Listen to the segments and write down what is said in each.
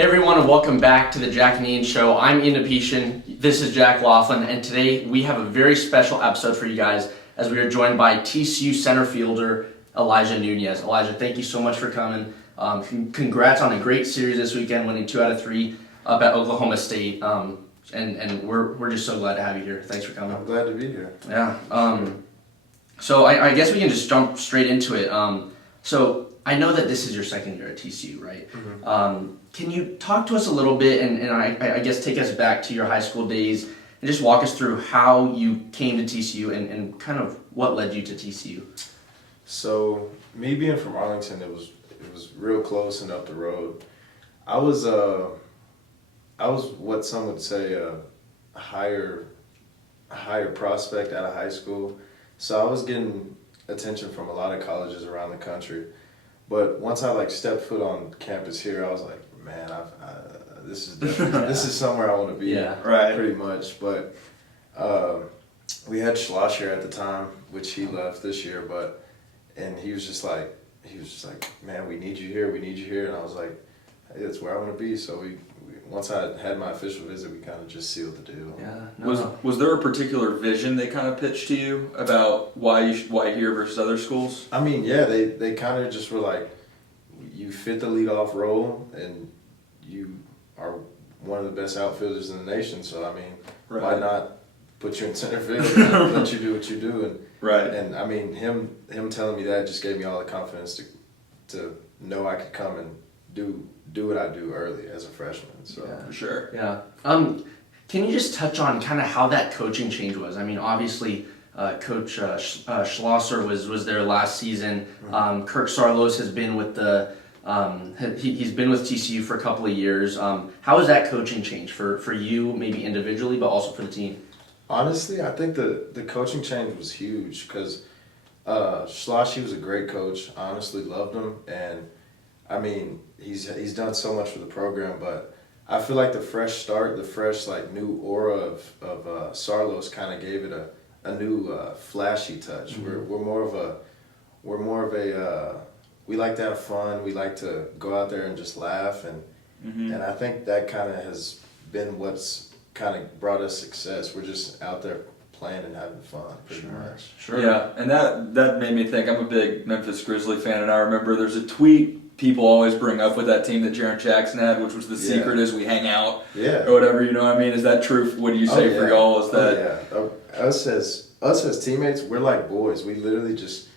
Hey everyone, and welcome back to the Jack and Ian Show. I'm Ian Apetian, this is Jack Laughlin, and today we have a very special episode for you guys as we are joined by TCU center fielder Elijah Nunez. Elijah, thank you so much for coming. Congrats on a great series this weekend, winning 2 out of 3 up at Oklahoma State, and we're just so glad to have you here. Thanks for coming. I'm glad to be here. Yeah. So I guess we can just jump straight into it. So I know that this is your second year at TCU, right? Mm-hmm. Can you talk to us a little bit and I guess take us back to your high school days and just walk us through how you came to TCU and kind of what led you to TCU? So me being from Arlington, it was real close and up the road. I was what some would say a higher prospect out of high school. So I was getting attention from a lot of colleges around the country. But once I stepped foot on campus here, I was like, man, this is somewhere I want to be. Yeah, right. Pretty much. But we had Schloss here at the time, which he left this year. And he was just like, man, we need you here. And I was like, hey, that's where I want to be. So once I had my official visit, we kind of just sealed the deal. Yeah. Was there a particular vision they kind of pitched to you about why here versus other schools? I mean, yeah, they kind of just were like, you fit the leadoff role and you are one of the best outfielders in the nation. So I mean, right. Why not put you in center field and let you do what you do? And right. And I mean, him telling me that just gave me all the confidence to know I could come and do what I do early as a freshman. So yeah, for sure. Yeah. Can you just touch on kind of how that coaching change was? I mean, obviously, Coach Schlosser was there last season. Mm-hmm. Kirk Sarlos has been with he's been with TCU for a couple of years. How has that coaching change for you, maybe individually, but also for the team? Honestly, I think the coaching change was huge because Schloss, he was a great coach. I honestly loved him, and I mean, he's done so much for the program, but I feel like the fresh start, the fresh new aura of Sarlos kind of gave it a new flashy touch. Mm-hmm. We're more of a we like to have fun. We like to go out there and just laugh, and I think that kind of has been what's kind of brought us success. We're just out there playing and having fun, pretty much. Sure. Yeah, and that made me think. I'm a big Memphis Grizzly fan, and I remember there's a tweet people always bring up with that team that Jaren Jackson had, which was the secret is we hang out or whatever. You know what I mean? Is that true? What do you say for y'all? Is that us as teammates, we're like boys. We literally just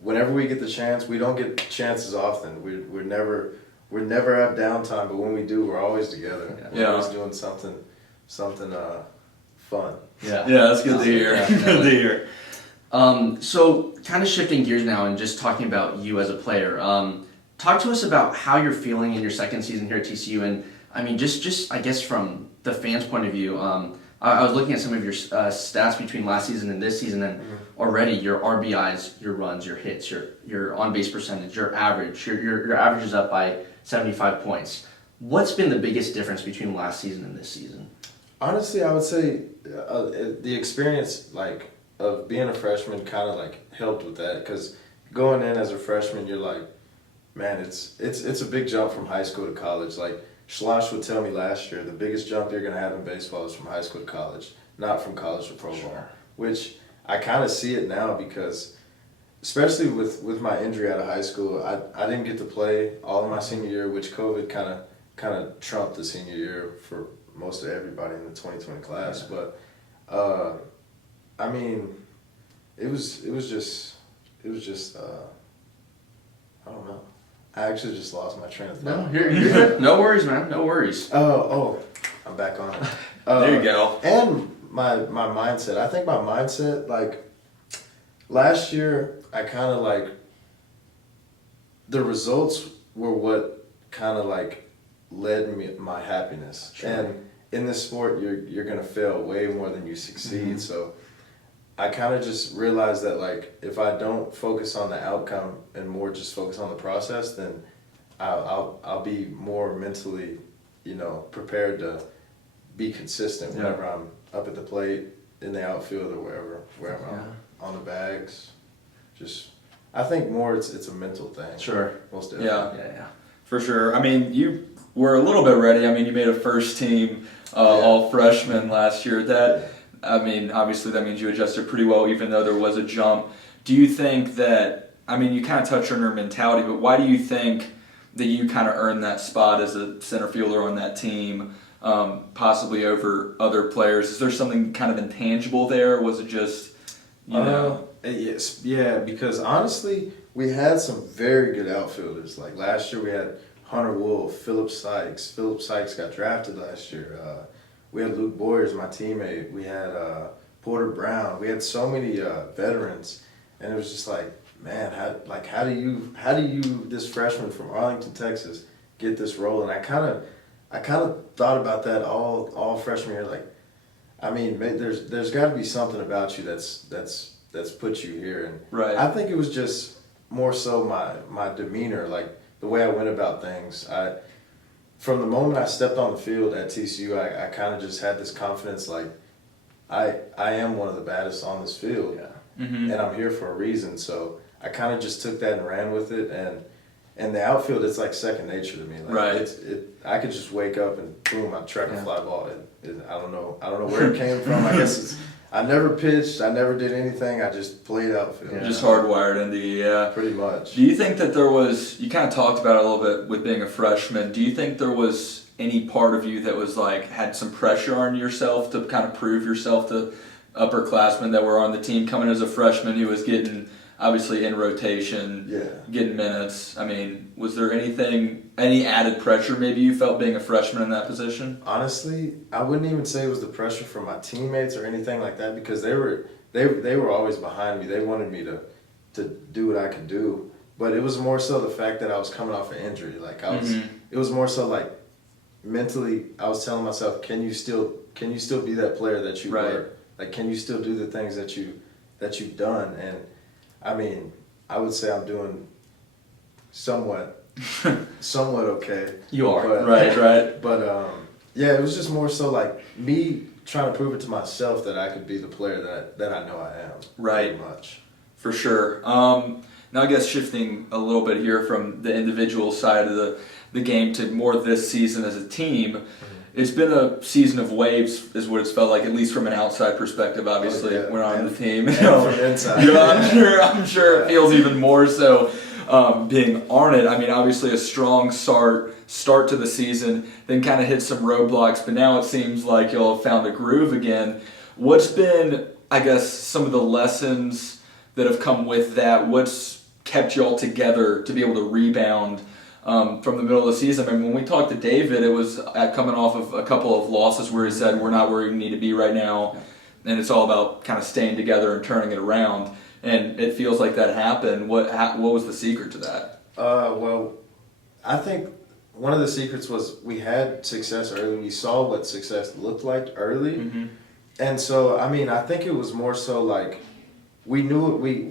whenever we get the chance, we don't get chances often. We're never have downtime, but when we do, we're always together. We're always doing something fun. Yeah, that's good to hear. Yeah, good to hear. So kind of shifting gears now and just talking about you as a player. Talk to us about how you're feeling in your second season here at TCU, and I mean, just I guess from the fans' point of view, I was looking at some of your stats between last season and this season, and already your RBIs, your runs, your hits, your on-base percentage, your average, your average is up by 75 points. What's been the biggest difference between last season and this season? Honestly, I would say the experience of being a freshman kind of helped with that, because going in as a freshman, you're like, man, it's a big jump from high school to college. Schloss would tell me last year, the biggest jump you're going to have in baseball is from high school to college, not from college to pro ball. Which I kind of see it now because, especially with my injury out of high school, I didn't get to play all of my senior year, which COVID kind of trumped the senior year for most of everybody in the 2020 class. Yeah. But I mean, it was just I don't know. I actually just lost my train of thought. No, you're good. No worries, man. No worries. Oh, I'm back on it. There you go. And my mindset. I think my mindset, last year, I kind of the results were what kind of led me my happiness. Sure. And in this sport, you're gonna fail way more than you succeed. Mm-hmm. So I kind of just realized that if I don't focus on the outcome and more just focus on the process, then I'll be more mentally, prepared to be consistent whenever I'm up at the plate, in the outfield, or wherever I'm on the bags. I think more it's a mental thing. Sure. Most definitely. Yeah. For sure. I mean, were a little bit ready. I mean, you made a first team all freshman last year. I mean, obviously that means you adjusted pretty well, even though there was a jump. Do you think that, I mean, you kind of touched on your mentality, but why do you think that you kind of earned that spot as a center fielder on that team, possibly over other players? Is there something kind of intangible there? Or was it just, you know? Yes, yeah, because honestly, we had some very good outfielders. Like last year we had Hunter Wolf, Philip Sykes. Philip Sykes got drafted last year. We had Luke Boyers, my teammate. We had Porter Brown. We had so many veterans, and it was just like, man, how do you this freshman from Arlington, Texas, get this role? And I kind of thought about that all freshman year. Like, I mean, there's got to be something about you that's put you here. And right. I think it was just more so my demeanor, like the way I went about things. From the moment I stepped on the field at TCU, I kind of just had this confidence, like I am one of the baddest on this field, Mm-hmm. and I'm here for a reason. So I kind of just took that and ran with it, and the outfield, it's like second nature to me. Like right. I could just wake up and boom, I track a fly ball. I don't know where it came from. I guess I never pitched, I never did anything. I just played outfield. Yeah. Just hardwired into you, Pretty much. Do you think that there was, you kind of talked about it a little bit with being a freshman, do you think there was any part of you that was like, had some pressure on yourself to kind of prove yourself to upperclassmen that were on the team coming as a freshman who was getting, obviously in rotation, getting minutes? I mean, was there any added pressure maybe you felt being a freshman in that position? Honestly, I wouldn't even say it was the pressure from my teammates or anything like that, because they were always behind me. They wanted me to do what I could do, but it was more so the fact that I was coming off an injury. Like it was more so like mentally, I was telling myself, can you still be that player that you were? Like, can you still do the things that you've done? And I mean, I would say I'm doing somewhat okay. You are. But, right. But yeah, it was just more so like me trying to prove it to myself that I could be the player that I know I am. Right. Pretty much. For sure. Now I guess shifting a little bit here from the individual side of the game to more this season as a team. It's been a season of waves, is what it's felt like, at least from an outside perspective. Obviously, we're not on the team. From inside. I'm sure it feels even more so being on it. I mean, obviously a strong start to the season, then kind of hit some roadblocks, but now it seems like y'all have found a groove again. What's been, I guess, some of the lessons that have come with that? What's kept y'all together to be able to rebound from the middle of the season? I mean, when we talked to David, it was coming off of a couple of losses where he said, we're not where we need to be right now, and it's all about kind of staying together and turning it around, and it feels like that happened. What was the secret to that? Well, I think one of the secrets was we had success early. We saw what success looked like early, and so, I mean, I think it was more so like we knew we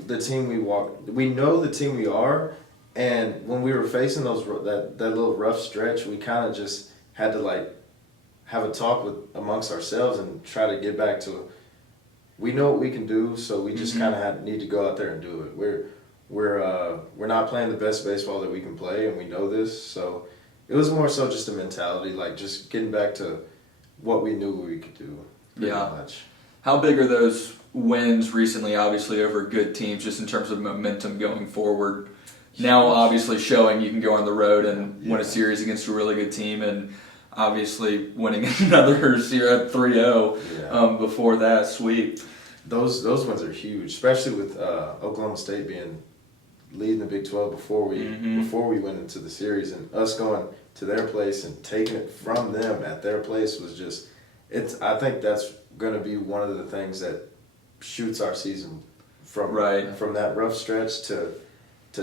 know the team we are. And when we were facing that little rough stretch, we kind of just had to like have a talk amongst ourselves and try to get back to, we know what we can do, so we just kind of need to go out there and do it. We're not playing the best baseball that we can play, and we know this. So it was more so just a mentality, like just getting back to what we knew we could do. Pretty much. How big are those wins recently, obviously over good teams, just in terms of momentum going forward? Now, obviously, showing you can go on the road and win a series against a really good team, and obviously winning another series at 3-0 before that sweep. Those wins are huge, especially with Oklahoma State leading the Big 12 before we went into the series, and us going to their place and taking it from them at their place was just, I think that's going to be one of the things that shoots our season from that rough stretch to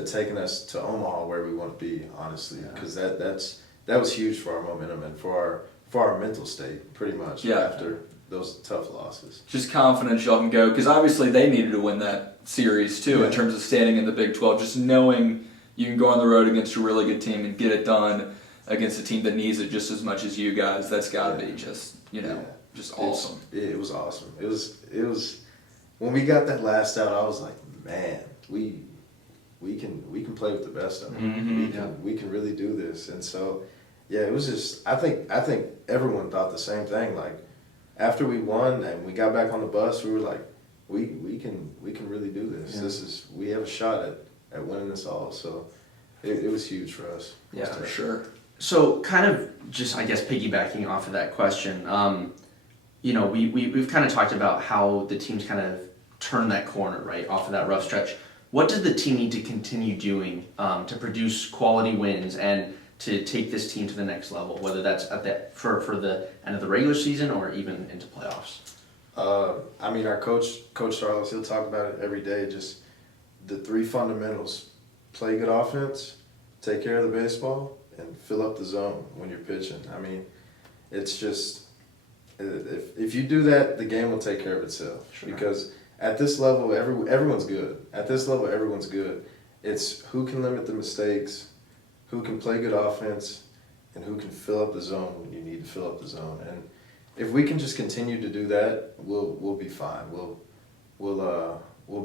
taking us to Omaha where we want to be, honestly, because that was huge for our momentum and for our mental state, pretty much, after those tough losses. Just confidence y'all can go, because obviously they needed to win that series too in terms of standing in the Big 12. Just knowing you can go on the road against a really good team and get it done against a team that needs it just as much as you guys, that's got to be just, just awesome. It was awesome. It was when we got that last out, I was like, man, we can play with the best of them. We can really do this. And so Yeah, it was just. I think everyone thought the same thing. Like after we won and we got back on the bus, we were like, we can really do this. Yeah. We have a shot at winning this all. So it was huge for us. Yeah, For sure. So kind of just, I guess, piggybacking off of that question, you know, we've kind of talked about how the team's kind of turned that corner, right, off of that rough stretch. What does the team need to continue doing to produce quality wins and to take this team to the next level, whether that's at that for the end of the regular season or even into playoffs? I mean, our coach Charles, he'll talk about it every day. Just the 3 fundamentals: play good offense, take care of the baseball, and fill up the zone when you're pitching. I mean, it's just if you do that, the game will take care of itself. Sure. Because at this level, everyone's good. At this level, everyone's good. It's who can limit the mistakes, who can play good offense, and who can fill up the zone when you need to fill up the zone. And if we can just continue to do that, we'll be fine. We'll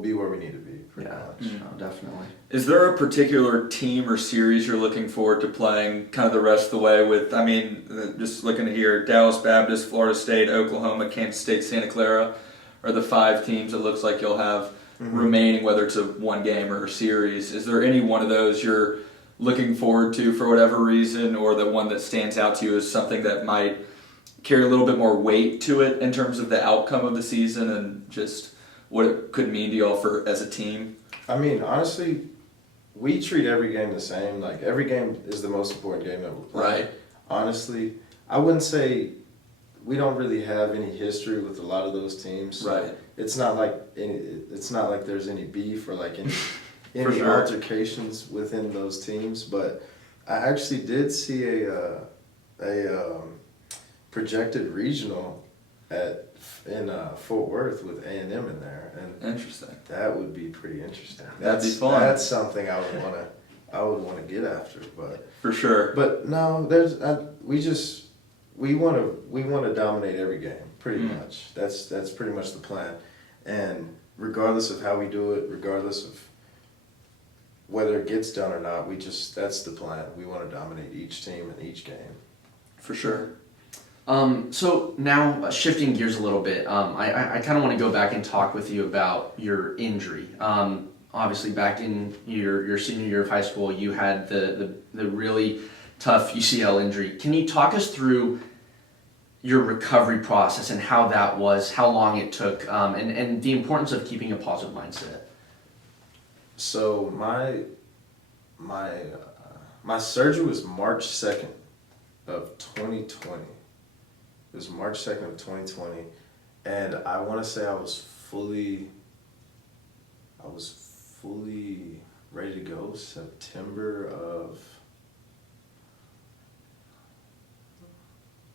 be where we need to be. Pretty much. No, definitely. Is there a particular team or series you're looking forward to playing kind of the rest of the way with? I mean, just looking at here, Dallas Baptist, Florida State, Oklahoma, Kansas State, Santa Clara are the 5 teams it looks like you'll have remaining, whether it's a one game or a series. Is there any one of those you're looking forward to for whatever reason, or the one that stands out to you as something that might carry a little bit more weight to it in terms of the outcome of the season and just what it could mean to y'all for as a team? I mean, honestly, we treat every game the same. Like, every game is the most important game that we're playing. Right. Honestly, I wouldn't say we don't really have any history with a lot of those teams. So Right. It's not like there's any beef or like any For sure. altercations within those teams. But I actually did see a projected regional in Fort Worth with A&M in there, and Interesting. that would be pretty interesting. That'd be fun. That's something I would want to get after, but For sure. but no, we want to dominate every game pretty much. That's pretty much the plan, and regardless of how we do it, regardless of whether it gets done or not, that's the plan. We want to dominate each team in each game. For sure. So now shifting gears a little bit, I kind of want to go back and talk with you about your injury. Obviously, back in your senior year of high school, you had the really tough UCL injury. Can you talk us through your recovery process and how that was, how long it took, and the importance of keeping a positive mindset? So my surgery was March 2nd of 2020. It was March 2nd of 2020, and I want to say I was fully ready to go September of,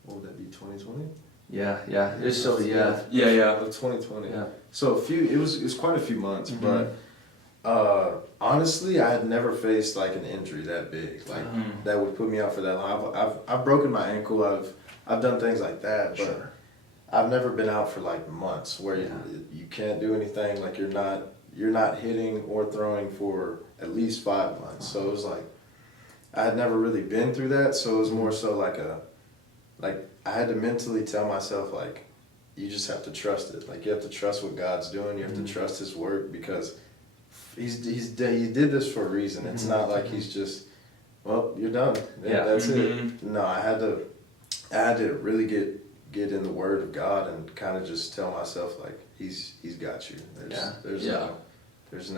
what would that be, 2020? Yeah. It's so Yeah. Of 2020. Yeah. So it was quite a few months, but honestly, I had never faced like an injury that big, like that would put me out for that long. I've broken my ankle. I've done things like that, but Sure. I've never been out for like months where you can't do anything. Like you're not hitting or throwing for at least 5 months. So it was like I had never really been through that. So it was more so like I had to mentally tell myself like, you just have to trust it. Like you have to trust what God's doing. You have to trust His work because he did this for a reason. It's not like He's just, well, you're done. Yeah. That's it. No, I had to really get in the Word of God and kind of just tell myself like He's got you. There's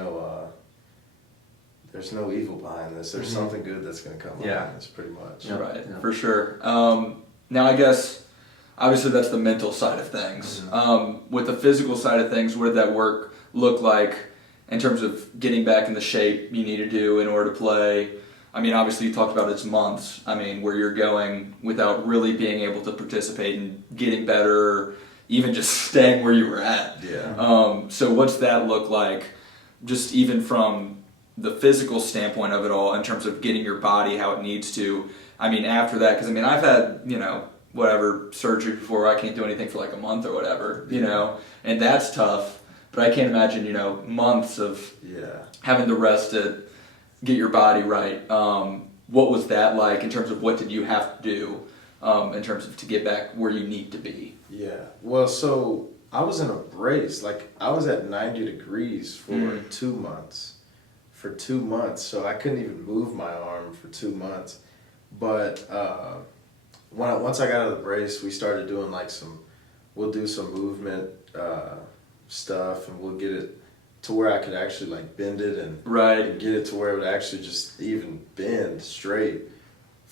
no evil behind this. There's something good that's going to come behind this, pretty much. Yeah. Right, for sure. Now, I guess, obviously that's the mental side of things. With the physical side of things, what did that work look like in terms of getting back in the shape you need to do in order to play? I mean, obviously you talked about it's months, where you're going without really being able to participate and getting better, even just staying where you were at. Yeah. So what's that look like, just even from the physical standpoint of it all, in terms of getting your body how it needs to? After that, because I've had, whatever surgery before, I can't do anything for like a month or whatever, and that's tough. But I can't imagine, months of having to rest it, get your body right. what was that like in terms of what did you have to do in terms of to get back where you need to be? Yeah. Well, so I was in a brace. Like, I was at 90 degrees for 2 months. For 2 months. So I couldn't even move my arm for 2 months. But once I got out of the brace, we started doing like we'll do some movement stuff, and we'll get it to where I could actually like bend it and get it to where it would actually just even bend straight.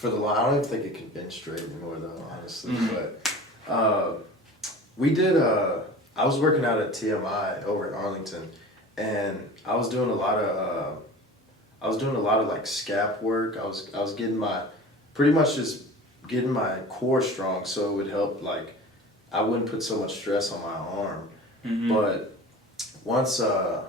I don't even think it can bend straight anymore though, honestly. But we did. I was working out at TMI over in Arlington, and I was doing a lot of like scap work. I was getting pretty much just getting my core strong, so it would help, like, I wouldn't put so much stress on my arm. But once I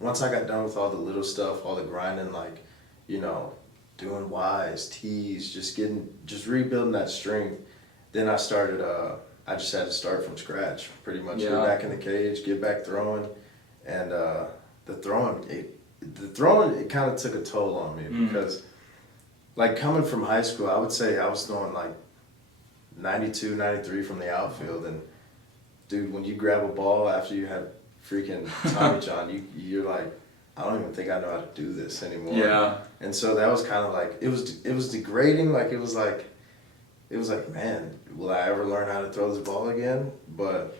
got done with all the little stuff, all the grinding, like, you know, doing Ys, Ts, just rebuilding that strength, then I started, I just had to start from scratch, pretty much. Get back in the cage, get back throwing, and the throwing, it kind of took a toll on me because, like, coming from high school, I would say I was throwing like 92, 93 from the outfield, and dude, when you grab a ball after you have freaking Tommy John, you're like, I don't even think I know how to do this anymore. Yeah. And so that was kind of like, it was degrading. Like, it was like, man, will I ever learn how to throw this ball again? But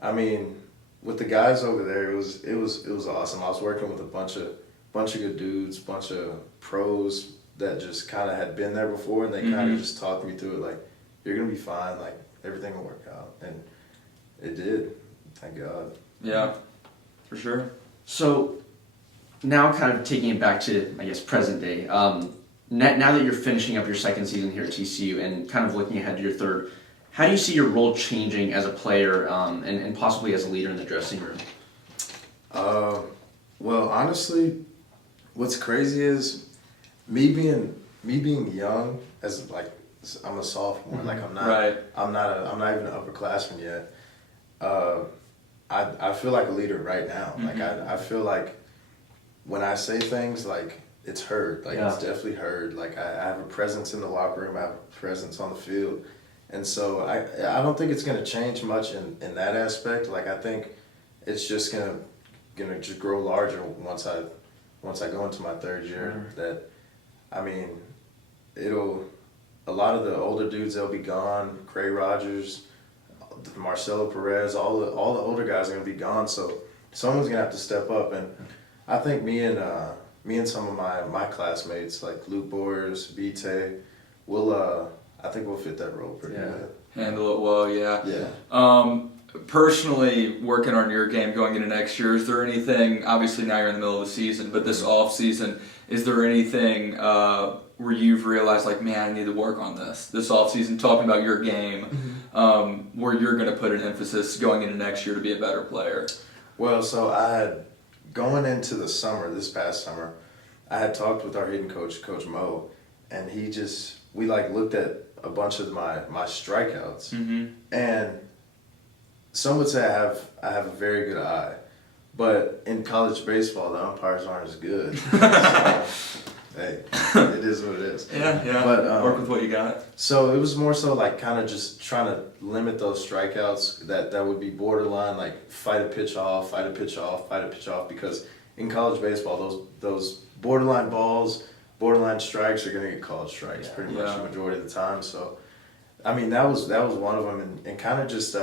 I mean, with the guys over there, it was awesome. I was working with a bunch of good dudes, bunch of pros that just kind of had been there before, and they kind of just talked me through it. Like, you're gonna be fine. Like, everything will work out, and it did. Thank God. Yeah, for sure. So now, kind of taking it back to, I guess, present day. Now that you're finishing up your second season here at TCU and kind of looking ahead to your third, how do you see your role changing as a player and possibly as a leader in the dressing room? Well, honestly, what's crazy is me being young, as like, I'm a sophomore. Like, I'm not even an upperclassman yet. I feel like a leader right now. Like, I feel like when I say things, like, it's heard. Like, it's definitely heard. Like, I have a presence in the locker room. I have a presence on the field. And so I don't think it's going to change much in that aspect. Like, I think it's just going to just grow larger once I go into my third year. That, I mean, a lot of the older dudes, they'll be gone. Cray Rogers, Marcelo Perez, all the older guys are going to be gone. So someone's going to have to step up. And I think me and some of my classmates, like Luke Boers, Vite, I think we'll fit that role pretty good. Handle it well, yeah. Personally, working on your game going into next year, is there anything, obviously now you're in the middle of the season, but this off season, is there anything where you've realized, like, man, I need to work on this off season, talking about your game, where you're going to put an emphasis going into next year to be a better player? Well, so going into the summer, this past summer, I had talked with our hitting coach, Coach Mo, and we like looked at a bunch of my strikeouts, and some would say I have a very good eye, but in college baseball, the umpires aren't as good. So, hey, it is what it is. Yeah. But work with what you got. So it was more so like kind of just trying to limit those strikeouts that would be borderline, like fight a pitch off, because in college baseball, those borderline balls, borderline strikes are gonna get called strikes pretty much the majority of the time. So, I mean, that was one of them, and kind of just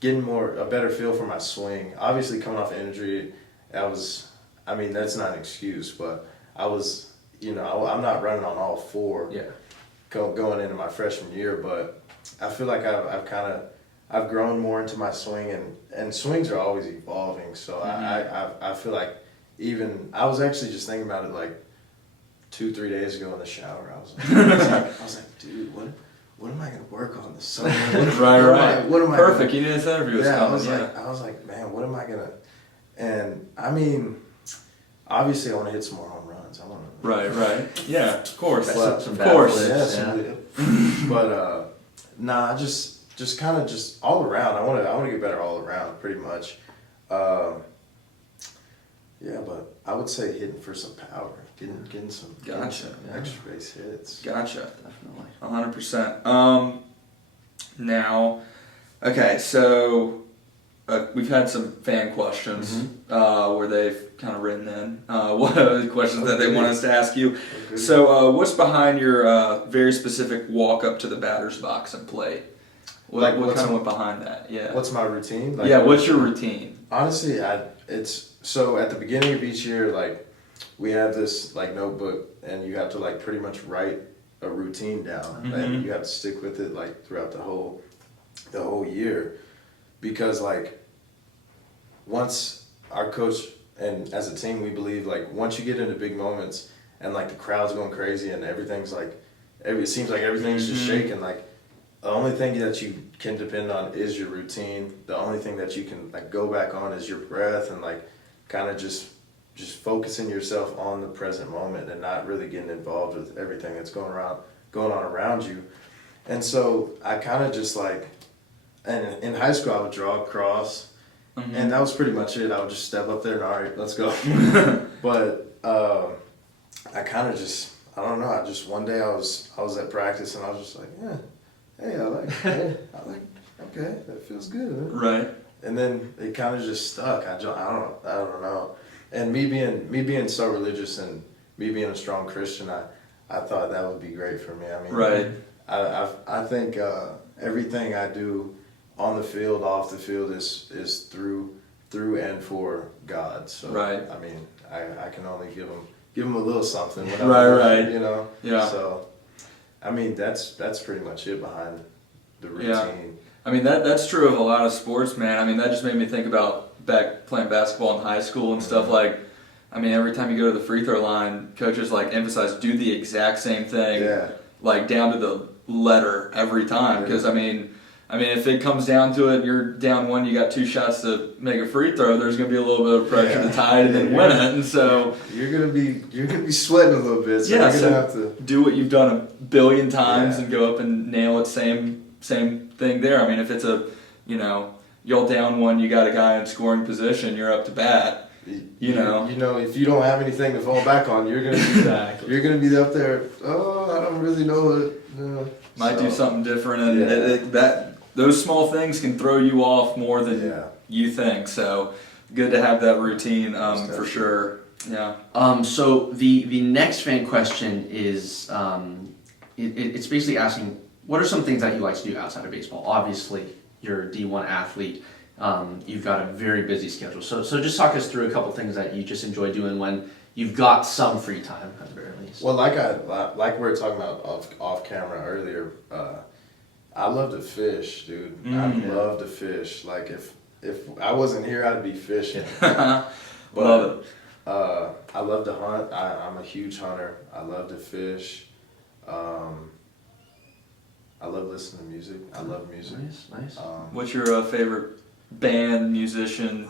getting a better feel for my swing. Obviously, coming off injury, that's not an excuse, but I was, I'm not running on all four going into my freshman year, but I feel like I've grown more into my swing, and swings are always evolving. So I feel like I was actually just thinking about it like 2-3 days ago in the shower. I was like, dude, what am I gonna work on this summer? What am I Perfect. You knew this interview was coming. I was like, man, what am I gonna? And I mean, obviously, I want to hit some more home runs. I want to. Right. Yeah, of course. Of course. But just kind of just all around. I want to get better all around, pretty much. Yeah, but I would say hitting for some power, getting some Gotcha. extra base hits. Gotcha. Definitely. 100%. Now, okay, so we've had some fan questions where they've kind of written in what questions that they want us to ask you. Okay. So, what's behind your very specific walk up to the batter's box and play? What kind of went behind that? Yeah. What's my routine? What's your routine? Honestly, it's so at the beginning of each year, like we have this like notebook, and you have to like pretty much write a routine down, and you have to stick with it like throughout the whole year, because like once our coach and as a team we believe like once you get into big moments and like the crowd's going crazy and everything's like it seems like everything's just shaking, like the only thing that you can depend on is your routine. The only thing that you can like go back on is your breath and like kind of just focusing yourself on the present moment and not really getting involved with everything that's going on around you. And so I kind of just like, and in high school I would draw a cross, and that was pretty much it. I would just step up there and all right, let's go. But I kind of just, I don't know. I just one day I was at practice and I was just like, yeah. Hey, okay, that feels good. Huh? Right. And then it kind of just stuck. I don't know. And me being so religious and me being a strong Christian, I thought that would be great for me. I mean, right. I think everything I do on the field, off the field is through and for God. So right. I mean, I can only give him a little something. Right. You know. Yeah. So. I mean, that's pretty much it behind the routine. Yeah. I mean, that's true of a lot of sports, man. I mean, that just made me think about back playing basketball in high school and stuff like, I mean, every time you go to the free throw line, coaches like emphasize do the exact same thing, like down to the letter every time. Because, I mean, if it comes down to it, you're down one, you got 2 shots to make a free throw, there's going to be a little bit of pressure to tie it and then win it. And so you're going to be sweating a little bit. So you're going to have to do what you've done a billion times and go up and nail it. Same thing there. I mean, if it's you're down one, you got a guy in scoring position, you're up to bat. You know, if you don't have anything to fall back on, you're gonna be up there. Oh, I don't really know it. Might do something different, and those small things can throw you off more than you think. So good to have that routine for sure. Yeah. So the next fan question is it's basically asking, what are some things that you like to do outside of baseball? Obviously, you're a D1 athlete. You've got a very busy schedule. So just talk us through a couple things that you just enjoy doing when you've got some free time, at the very least. Well, like we were talking about off camera earlier, I love to fish, dude. I love to fish. Like if I wasn't here, I'd be fishing. Love it. I love to hunt. I'm a huge hunter. I love to fish. I love listening to music. I love music. Nice. What's your favorite band, musician?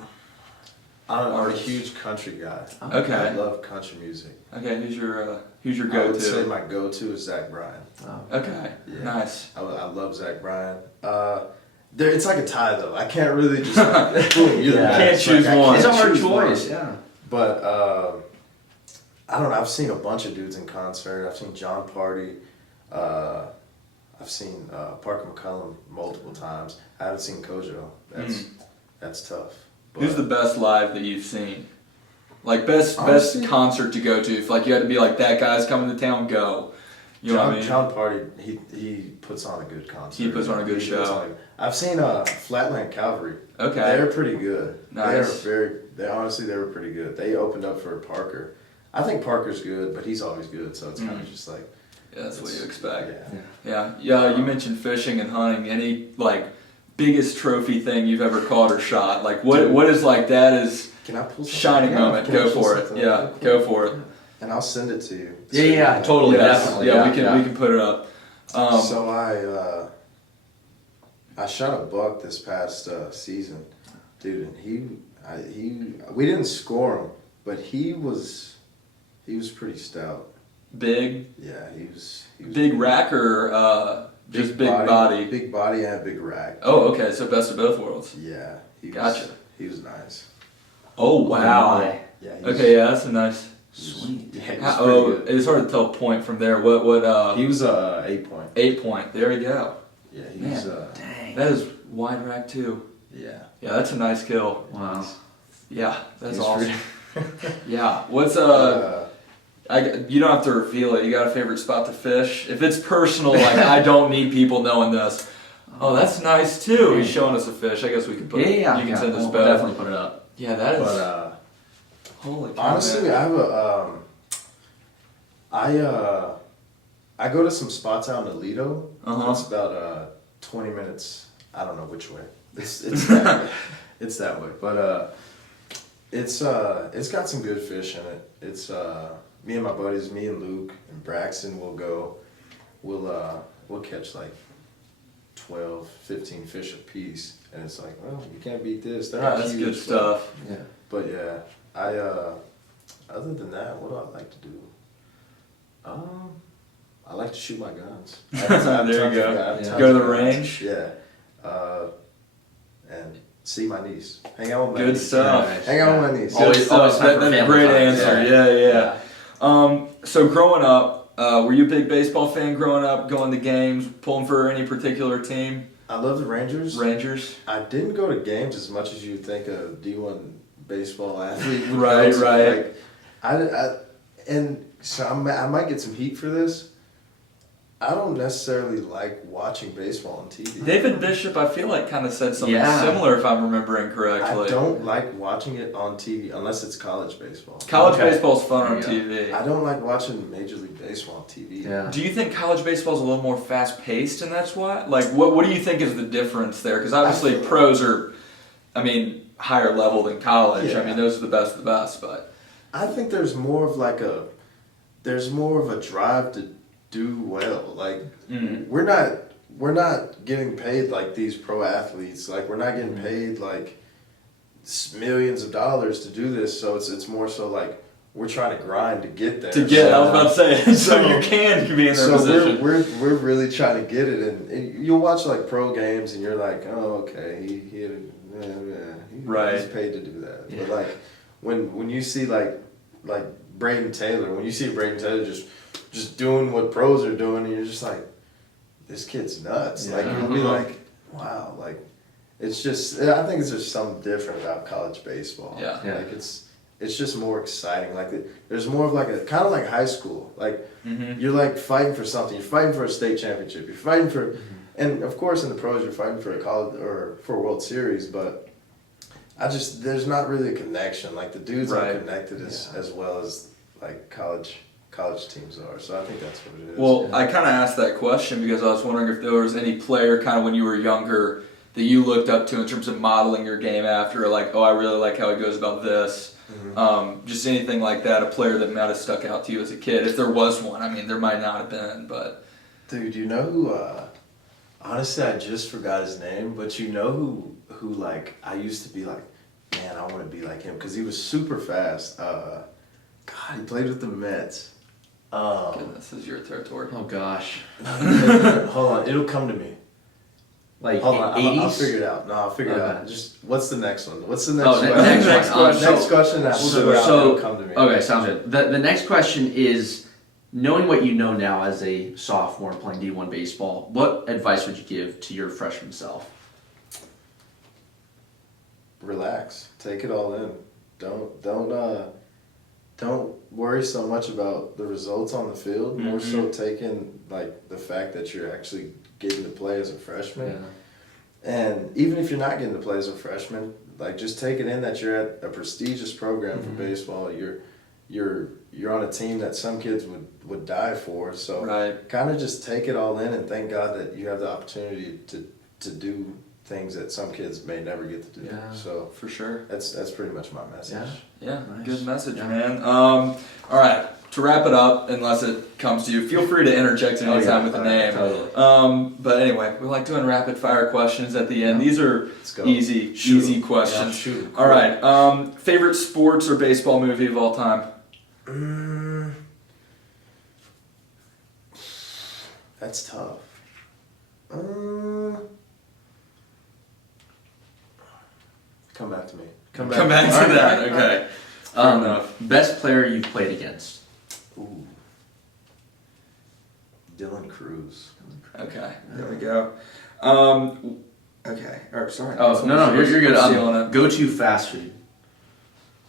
I'm a huge country guy. Okay. I love country music. Okay, who's your go-to? I would say my go-to is Zach Bryan. Oh. Okay, Yeah. nice. I love Zach Bryan. It's like a tie though. I can't really just boom. You can't choose one. It's a hard choice. Yeah. But I don't know. I've seen a bunch of dudes in concert. I've seen John Party. I've seen Parker McCullum multiple times. I haven't seen Kojo. That's tough. But Who's the best live that you've seen? Like best concert to go to? If like you had to be like that guy's coming to town, go. You know what I mean? John Party, he puts on a good concert. He puts on a good show. I've seen Flatland Cavalry. Okay. They're pretty good. Nice. They were pretty good. They opened up for Parker. I think Parker's good, but he's always good, so it's kind of just like. Yeah, that's what you expect. Yeah. Yeah. You mentioned fishing and hunting. Any like biggest trophy thing you've ever caught or shot? Like what is like that is Can I pull shining moment? Go for it. Yeah, go for it. And I'll send it to you. Yeah, totally, definitely. Yeah, we can put it up. So I shot a buck this past season, dude, and we didn't score him, but he was pretty stout. Big. Yeah, he was big rack or just big body. Big body and big rack. Oh, okay. So best of both worlds. Yeah. Gotcha. He was nice. Oh wow. Yeah. Okay, yeah, that's a nice. Sweet. Yeah, he's Oh, pretty good. it's hard to tell point from there. What? He was 8 point. 8 point. There you go. Yeah, he's Man, dang. That is wide rack too. yeah. Yeah, that's a nice kill. Wow. Yeah, that's He's awesome. pretty- Yeah. What's you don't have to reveal it. You got a favorite spot to fish? If it's personal, like I don't need people knowing this. Oh, that's nice too. He's showing us a fish. I guess we can put. Yeah. You can send us We'll both. definitely put it up. Yeah, that is. But holy cow. honestly, man. I have a I go to some spots out in Alito. Uh-huh. It's about 20 minutes. I don't know which way. It's that way. It's that way. But it's got some good fish in it. It's me and my buddies, me and Luke and Braxton will go. We'll catch like 12, 15 fish a piece, and it's like, well, you can't beat this. They're Yeah, not that's huge, good stuff. Yeah. But yeah, other than that, what do I like to do? I like to shoot my guns. There you go. Yeah. Go to the range. Yeah. And see my niece. Hang out with my Good niece. stuff. Nice. Hang out with my niece. Always- Good stuff. always time for That's a family great time. answer. Yeah. So growing up, were you a big baseball fan growing up, going to games, pulling for any particular team? I love the Rangers. Rangers? I didn't go to games as much as you'd think a D1 baseball athlete would. Right, go to. right. Like, and so I might get some heat for this. I don't necessarily like watching baseball on TV. David Bishop, I feel like, kind of said something Yeah. similar, if I'm remembering correctly. I don't like watching it on TV unless it's college baseball. College Okay. baseball's fun on There you TV. I don't like watching Major League Baseball on TV. Yeah. Do you think college baseball's a little more fast paced, and that's why? Like, what do you think is the difference there? Because obviously I feel- pros are, higher level than college. Yeah. Those are the best of the best. But I think there's more of a drive to do well. Like we're not getting paid like these pro athletes. Like we're not getting paid like millions of dollars to do this. So it's more so like we're trying to grind to get there. I was about to say, so you can be in their So position. we're really trying to get it, and you'll watch like pro games, and you're like, oh okay, Right. he's paid to do that. Yeah. But like when you see like Braden Taylor, when you see Braden Taylor just doing what pros are doing, and you're just like, this kid's nuts. Yeah. Like you'll be like, wow, like it's just. I think it's just something different about college baseball. Yeah. Yeah. Like it's just more exciting. Like there's more of like a kind of like high school. Like you're like fighting for something. You're fighting for a state championship. You're fighting for, and of course in the pros you're fighting for a college or for a World Series. But there's not really a connection. Like the dudes Right. aren't connected as well as like college teams are. So I think that's what it is. Well, I kind of asked that question because I was wondering if there was any player kind of when you were younger that you looked up to in terms of modeling your game after, like, oh, I really like how he goes about this. Just anything like that, a player that might have stuck out to you as a kid, if there was one. There might not have been, but... Dude, you know who, honestly, I just forgot his name, but you know who like, I used to be like, man, I want to be like him, because he was super fast. God, he played with the Mets. Goodness, this is your territory. Oh gosh. Hold on, it'll come to me. Like Hold on, 80s? I'll figure it out. No, I'll figure it Okay. out. Just, what's the next one? What's the next Oh, one? next Next one. question. Next question, that we'll figure it out, it'll come to me. Okay, sounds good. The next question is, knowing what you know now as a sophomore playing D1 baseball, what advice would you give to your freshman self? Relax. Take it all in. Don't worry so much about the results on the field. More so take in like the fact that you're actually getting to play as a freshman. And even if you're not getting to play as a freshman, like just take it in that you're at a prestigious program for baseball. You're on a team that some kids would die for. So Right. kind of just take it all in and thank God that you have the opportunity to do things that some kids may never get to do. Yeah. So For sure. that's pretty much my message. Yeah, Nice. good message, Yeah. man. All right, to wrap it up, unless it comes to you, feel free to interject at any time with a name. Totally. But anyway, we like doing rapid fire questions at the end. These are Let's go. easy Shoot 'em. questions. Yeah, shoot 'em. All right, favorite sports or baseball movie of all time? That's tough. Come back to me. Come back to All right, that. all right, Okay. enough. Best player you've played against? Ooh. Dylan Cruz. Okay, there we go. Okay, or sorry. Oh, no, you're good. Stealing it. Go-to fast food.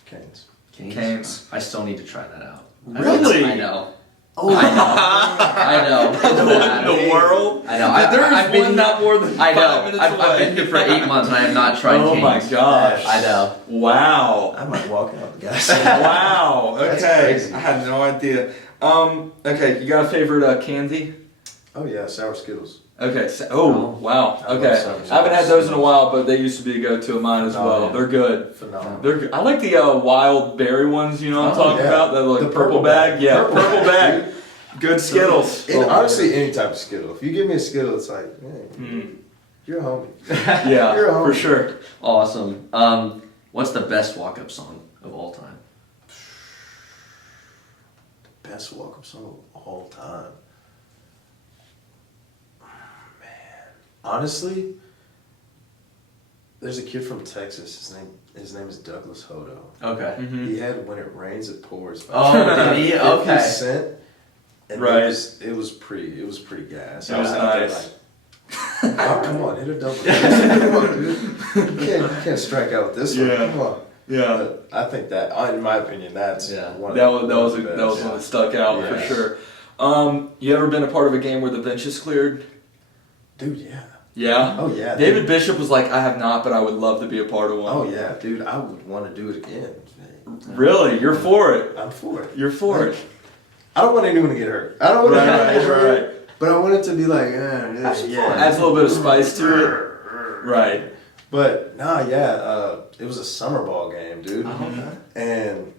Canes. Canes. I still need to try that out. Really? I know. Oh, I know. The world? I know. There I've is been one not more than 5 I know. minutes I've away. been here for 8 months and I have not tried Oh canes. my gosh. I know. Wow. I might walk out the guys. Wow. That's Okay. crazy. I had no idea. Okay, you got a favorite candy? Oh yeah, sour Skittles. Okay. Oh. Wow. I love Okay. sour I haven't had Skittles. those in a while, but they used to be a go-to of mine as Oh, well. yeah. They're good. Phenomenal. They're good. I like the wild berry ones. You know what I'm Oh, talking yeah. about? That like The purple purple bag. bag. Yeah, Purple purple bag, bag. Good Skittles. And honestly, any type of Skittle. If you give me a Skittle, it's like, you're a homie. Yeah, You're a homie. for sure. Awesome. What's the best walk-up song of all time? Best walk-up song of all time. Man, honestly, there's a kid from Texas. His name is Douglas Hodo. Okay. Mhm. He had "When It Rains, It Pours." Oh, did he? 50 Okay. Cent, and Right. it was pretty gas. It I was out there nice. like, oh, come on, hit a double. Come on, dude. You can't strike out with this one. Yeah. Come on. Yeah. But I think that, in my opinion, that's Yeah. one. That of was the that best. was one that stuck out for Yeah. sure. You ever been a part of a game where the bench is cleared? Dude, yeah. Yeah. Oh yeah. David dude. Bishop was like, I have not, but I would love to be a part of one. Oh yeah, dude. I would want to do it again. Really? You're for it. I'm for it. You're for Like, it. I don't want anyone to get hurt. I don't want anyone to get hurt. Right. But I want it to be like, yeah. Adds a little bit of spice to it. Right. But nah, yeah. It was a summer ball game, dude. Oh, okay. And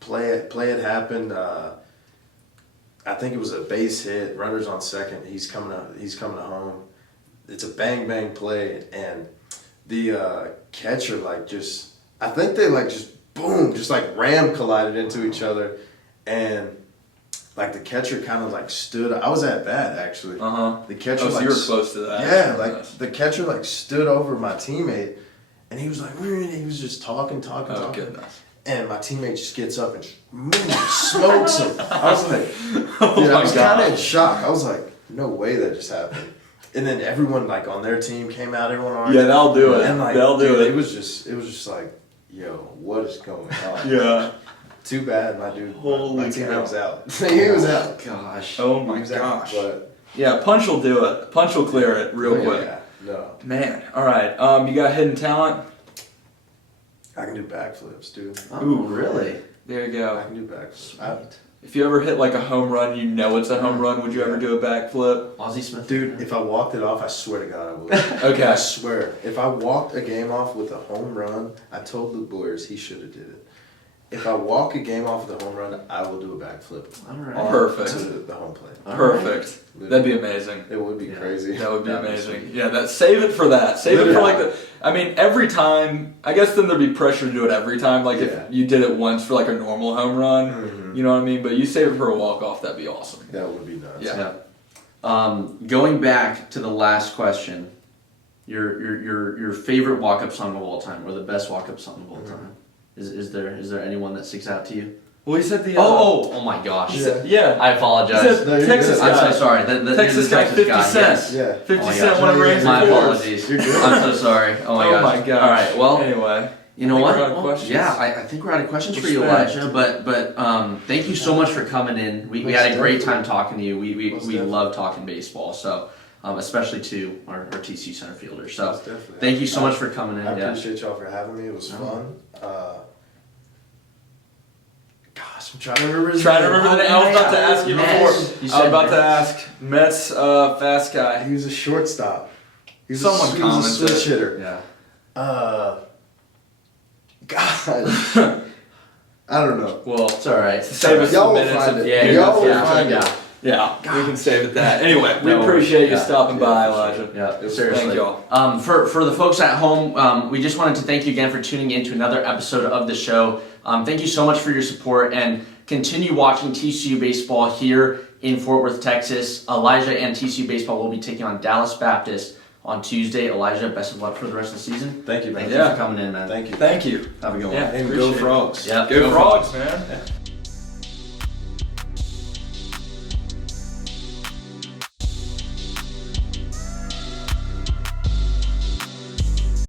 play had happened. I think it was a base hit. Runners on second. He's coming to home. It's a bang bang play, and the catcher I think they just boom, just like ram collided into each other, and like the catcher kind of like stood. I was at bat actually. The catcher Oh, so you were close to that. Yeah, like the catcher like stood over my teammate, and he was like, he was just talking. Oh, goodness. And my teammate just gets up and smokes him. I was like, Oh dude, I my was kind of in gosh. shock. I was like, no way that just happened. And then everyone like on their team came out. Everyone on Yeah, they'll do it. And like, They'll do dude, it. It was just like, yo, what is going on? Yeah. Too bad, my dude. Holy my teammate cow. was out. He was out. Gosh. Oh He my was out, gosh. But Yeah, Punch will do it. Punch will clear it real quick. yeah, no, Man, all right. You got hidden talent? I can do backflips, dude. Oh, Ooh. really? There you I go. can do backflips. If you ever hit like a home run, you know it's a home run. Would you ever do a backflip? Ozzie Smith. Dude, if I walked it off, I swear to God I would. Okay. I swear. If I walked a game off with a home run, I told Luke Boyers he should have did it. If I walk a game off with a home run, I will do a backflip. All right. on Perfect. To the home plate. All Perfect. That'd be amazing. It would be Yeah. crazy. That would be That amazing. sweet. Yeah, save it for that. Save it for like Literally. I mean, every time. I guess then there'd be pressure to do it every time. Like Yeah. if you did it once for like a normal home run, Mhm. you know what I mean. But you save it for a walk off. That'd be awesome. That would be nuts. Yeah. Going back to the last question, your favorite walk-up song of all time, or the best walk-up song of all time, is there anyone that sticks out to you? Well, he said the. Oh my gosh. Yeah. Yeah. I He apologize. said No, you're Texas good. guy. I'm so sorry. The Texas guy, 50 guy, Cent. yes. Yeah. 50 Oh my Cent gosh. when it rains My it pours. apologies. You're good. I'm so sorry. Oh my Oh gosh. my gosh. All right. Well, Anyway. you know I what? think we're out of questions. Yeah, I think we're out of questions for you, Respect. Elijah. But thank you so much for coming in. We Most had a great definitely. time talking to you. We Most we definitely. love talking baseball. So especially to our TC center fielders. So Most definitely. thank you so much for coming in. I Yeah. appreciate y'all for having me. It was fun. Gosh, I'm trying to remember his Trying to name. remember the name. I was about to ask you Mets. before. You I was said about to Mets. ask. Mets fast guy. He was a shortstop. He was Someone he was a commented. switch hitter. Yeah. Gosh. I don't know. Well, It's all right. save us Y'all some will minutes. find of- it. Yeah, Y'all will yeah, find yeah. it. Yeah, we can save it that. Anyway, we No worries. appreciate you Yeah. stopping by, Yeah, for Elijah. Yeah, was seriously. Thank y'all. For the folks at home, we just wanted to thank you again for tuning in to another episode of the show. Thank you so much for your support, and continue watching TCU baseball here in Fort Worth, Texas. Elijah and TCU baseball will be taking on Dallas Baptist on Tuesday. Elijah, best of luck for the rest of the season. Thank you, man. Thank you for coming in, man. And Thank you. Have a good one. Yeah. go Appreciate it. Frogs. Yeah, Go Frogs, man.